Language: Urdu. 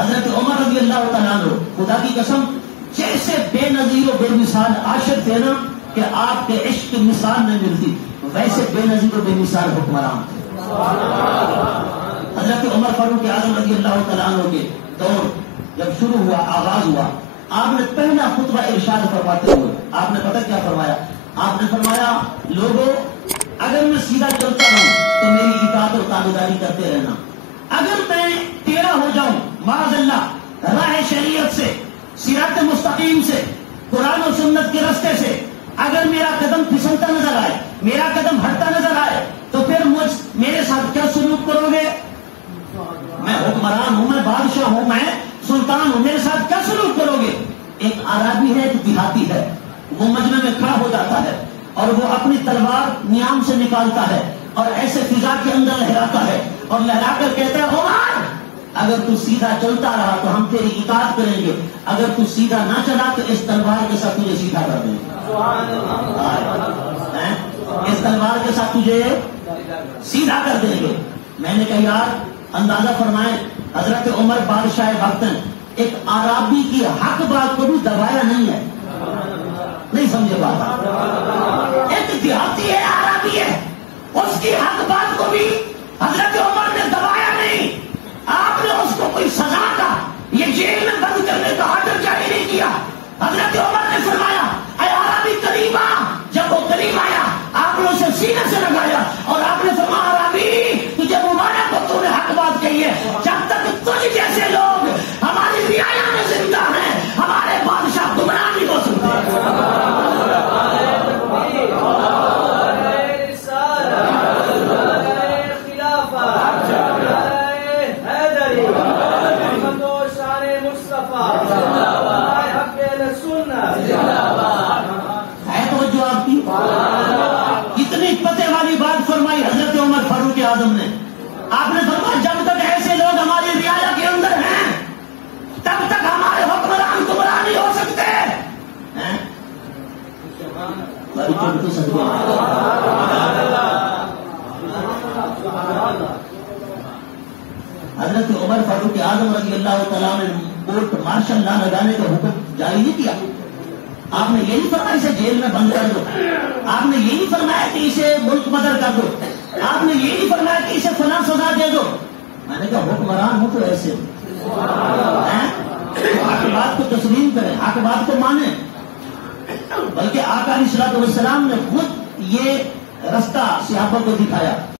حضرت عمر رضی اللہ تعالیٰ عنہ خدا کی قسم جیسے بے نظیر و بے مثال عاشق تھے نا کہ آپ کے عشق کی مثال نہیں ملتی، ویسے بے نظیر و بے مثال حکمران تھے۔ حضرت عمر فاروق اعظم رضی اللہ تعالیٰ عنہ کے دور جب شروع ہوا، آغاز ہوا، آپ نے پہلا خطبہ ارشاد فرماتے ہوئے آپ نے پتہ کیا فرمایا؟ آپ نے فرمایا لوگوں اگر میں سیدھا چلتا رہوں تو میری اطاعت اور تابعداری کرتے رہنا، اگر میں ٹیڑھا ہو جاؤں معاذ اللہ راہ شریعت سے، صراط مستقیم سے، قرآن و سنت کے راستے سے اگر میرا قدم پھسلتا نظر آئے، میرا قدم ہٹتا نظر آئے تو پھر میرے ساتھ کیا سلوک کرو گے؟ میں حکمران ہوں، میں بادشاہ ہوں، میں سلطان ہوں، میرے ساتھ کیا سلوک کرو گے؟ ایک عربی ہے، ایک دیہاتی ہے، وہ مجمع میں کھڑا ہو جاتا ہے اور وہ اپنی تلوار نیام سے نکالتا ہے اور ایسے فضا کے اندر لہراتا ہے اور لہرا کر کہتا ہے عمر اگر تو سیدھا چلتا رہا تو ہم تیری اطاعت کریں گے، اگر تو سیدھا نہ چلا تو اس تلوار کے ساتھ تجھے سیدھا کر دیں گے، اس تلوار کے ساتھ تجھے سیدھا کر دیں گے۔ میں نے کہا یار اندازہ فرمائیں، حضرت عمر بادشاہ وقتاً ایک عربی کی حق بات کو بھی دبایا نہیں ہے، نہیں سمجھے بات؟ ایک دیہاتی ہے، عربی ہے، اس کی حق بات کو بھی حضرت عمر نے دبایا نہیں، آپ نے اس کو کوئی سزا کا یہ جیل میں بند کرنے کا آرڈر جاری نہیں کیا۔ حضرت عمر نے فرمایا اے عربی قریب آ، جب وہ قریب آیا آپ نے اسے سینے سے لگایا اور آپ نے فرمایا عربی تجھے مبارک ہو، تو نے حق بات کہی ہے، جب تک تجھ جیسے لوگ ہماری رعایا میں زندہ ہیں ہمارے بادشاہ گمراہ نہیں ہو سکتے۔ کتنی پتے والی بات فرمائی حضرت عمر فاروق اعظم نے، آپ نے فرمایا جب تک ایسے لوگ ہماری رعایا کے اندر ہیں تب تک ہمارے حکمران گمراہ نہیں ہو سکتے۔ حضرت عمر فاروق اعظم رضی اللہ تعالیٰ نے کورٹ مارشل لا لگانے کا حکم جاری نہیں کیا، آپ نے یہی فرمایا اسے جیل میں بند کر دو، آپ نے یہی فرمایا کہ اسے ملک بدر کر دو، آپ نے یہی فرمایا کہ اسے فلاں سزا دے دو۔ میں نے کہا حکمران ہو تو ایسے حق بات کو تسلیم کریں، حق بات کو مانیں، بلکہ آقا علیہ الصلوۃ والسلام نے خود یہ رستہ صحابہ کو دکھایا۔